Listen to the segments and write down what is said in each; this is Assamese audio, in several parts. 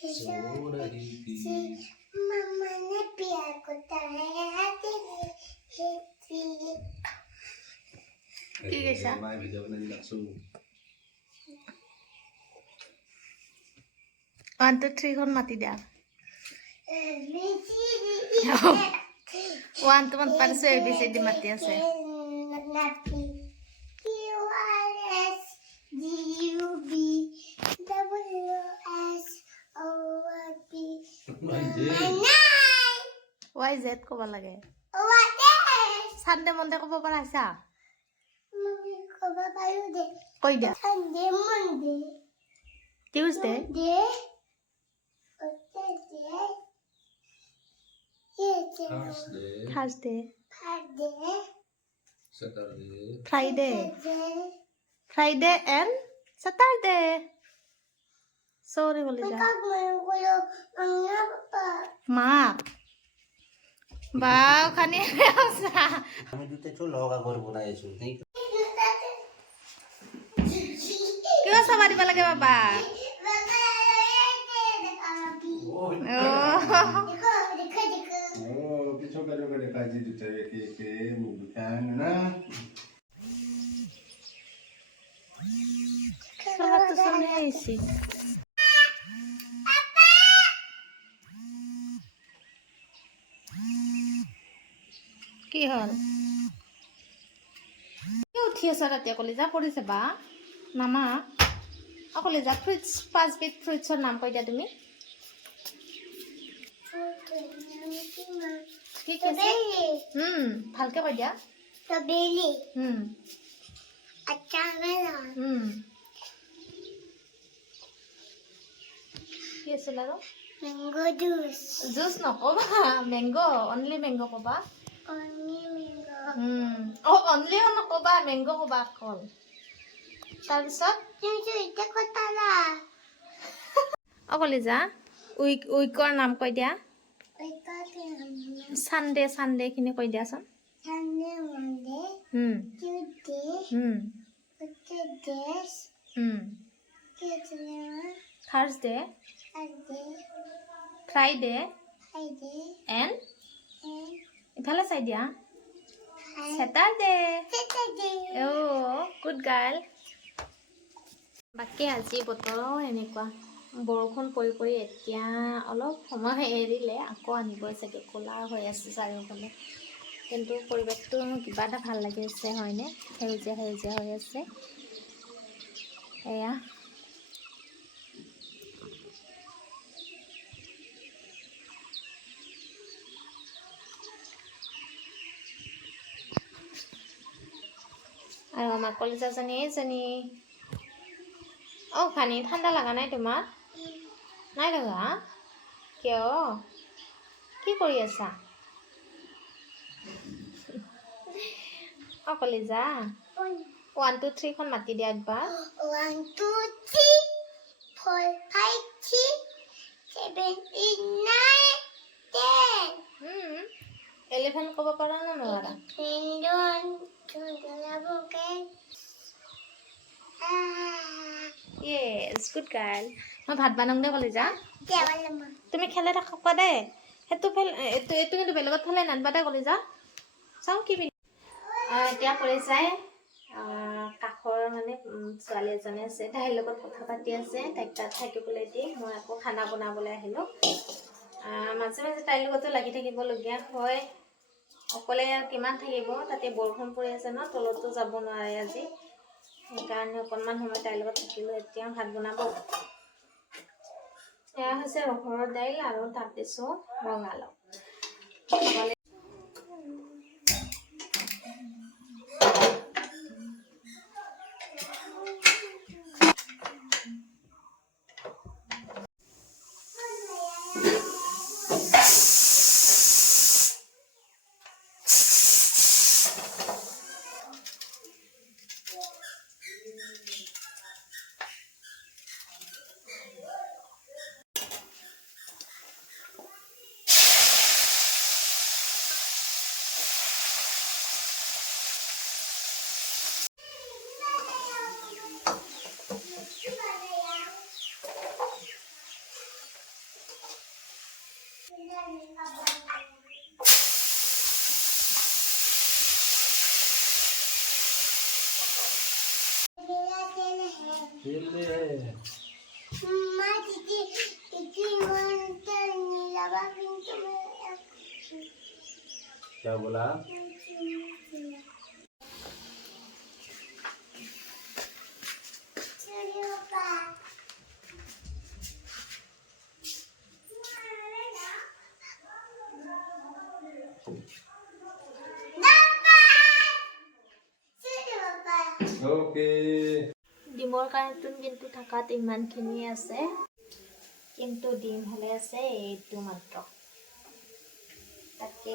सो रही थी। मम्मा ने प्यार को तराते थी। ठीक है सर मैं वीडियो बनाने लगसू 1 2 3 খন মাতি দিয়া 1 2 পাৰিছে ABCD মাতি আছে YZ ক'ব লাগে সানডে মনডে ক'ব পাৰাছা मम्मी को बतायो दे কৈ দিয়া संडे मंडे টিউজডে दे ओके दे ये दे Thursday Thursday Friday Saturday Friday Friday and Saturday sorry বলি যা कब मैं बोलो मम्मा पापा মা বাও খানি আছা আমি দুতে তো লগা ঘর বনাইছো ঠিক কিয় চাবা দিব লাগে বাবা কিছু করে করে কাজে দিতে কে কে মুখান না সবার তো সামনে আইছি কি হল কি উঠি আছা ৰাতি কলিজা পৰিছে বা মামা কলিজা ফ্ৰুইটছ 5 বিধ ফ্ৰুইটছৰ নাম কৈ দিয়া তুমি কি কৈছে ভালকে কৈ দিয়া स्ट्रॉबेरी अच्छा मेलन কি আছিল আৰু मैंगो जूस জুচ নকবা মেংগো অনলি মেংগো কবা ओनली मैंगो অনলি নকবা মেংগো কবা অকল তাৰপিছত जो इतना कोताला কলিজা উইকৰ নাম কৈ দিয়া ओइका के हम সানডে সানডে খিনি কৈ দিয়াচোন संडे मंडे ट्यूसडे वेडनेस केटना Thursday Friday Friday Friday and and ইফালে চাই দিয়া স্যাটাৰডে सैटरडे গুড গাৰ্ল বাকী আজি বতৰো এনেকুৱা বৰষুণ পৰি পৰি এতিয়া অলপ সময় এৰিলে আকৌ আনিবই চাগে ক'লা হৈ আছে চাৰিওফালে কিন্তু পৰিৱেশটো কিবা এটা ভাল লাগি আছে হয়নে সেউজীয়া সেউজীয়া হৈ আছে এয়া আৰু আমাৰ কলিজাজনী এইজনী খানি ঠাণ্ডা লগা নাই তোমাৰ নাই লগা কিয় কি কৰি আছা কলিজা 1 2 3 খন মাতি দিয়া একবাৰ 1 2 3 4 5 6 7 8 9 10 11 ক'ব পাৰা নে নোৱাৰা Pendon, la boca. য়েছ গুড গাৰ্ল মই ভাত বনাম দে কলিজা Llámala. তুমি খেলে থাকা দে সেইটো এইটো কিন্তু বেলেগত ফালে নানবা দে কলিজা চাওঁ কি এতিয়া কলিজাই কাষৰ মানে ছোৱালী এজনী আছে তাইৰ লগত কথা পাতি আছে তাইক তাত থাকিবলৈ দি মই আকৌ খানা বনাবলৈ আহিলোঁ মাজে মাজে তাইৰ লগতো লাগি থাকিবলগীয়া হয় অকলে কিমান থাকিব তাতে বৰষুণ পৰি আছে ন তলতো যাব নোৱাৰে আজি সেইকাৰণে অকণমান সময় তাইৰ লগত থাকিলোঁ এতিয়া ভাত বনাব এয়া হৈছে ৰহৰৰ দাইল আৰু তাৰপিছত ৰঙালাও মা দিদি দিদি মনটা নীলাবা কিন্তু क्या बोला ओके ডিমৰ কাৰ্টুন কিন্তু থকাত ইমানখিনি আছে, কিন্তু ডিম হ'লে আছে এইটো মাত্ৰ। তাকে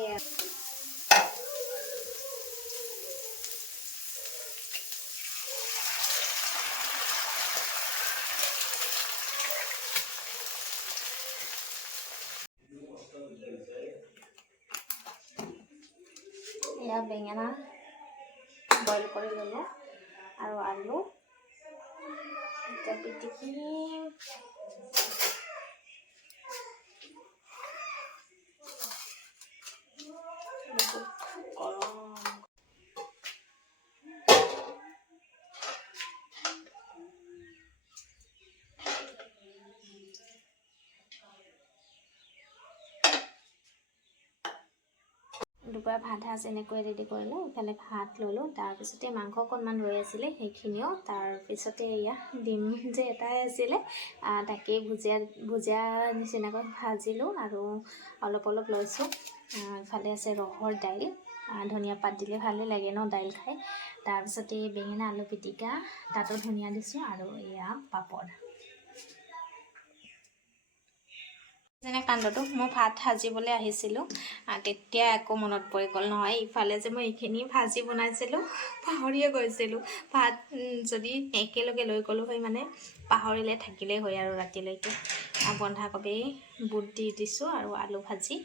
এয়া বেঙেনা বইল কৰি ল'লোঁ আৰু আলু এতিয়া পিটিকিম। বহুত গৰম। দুপৰীয়া ভাত সাজ এনেকৈ ৰেডি কৰিলোঁ। ইফালে ভাত ল'লোঁ, তাৰপিছতে মাংস অকণমান ৰৈ আছিলে সেইখিনিও, তাৰপিছতে এয়া ডিম যে এটাই আছিলে তাকেই ভুজিয়া নিচিনাকৈ ভাজিলোঁ আৰু অলপ অলপ লৈছোঁ। ইফালে আছে ৰহৰ দাইল, ধনিয়া পাত দিলে ভালেই লাগে ন দাইল খাই। তাৰপিছতে বেঙেনা আলু পিটিকা, তাতো ধনিয়া দিছোঁ আৰু এয়া পাপৰ। যেনে কাণ্ডটো মই ভাত সাজিবলৈ আহিছিলোঁ, তেতিয়া আকৌ মনত পৰি গ'ল নহয় ইফালে যে মই এইখিনি ভাজি বনাইছিলোঁ, পাহৰিয়ে গৈছিলোঁ। ভাত যদি একেলগে লৈ গ'লোঁ হয় মানে পাহৰিলে থাকিলেই হয় আৰু ৰাতিলৈকে। বন্ধাকবি বুট দি দিছোঁ আৰু আলু ভাজি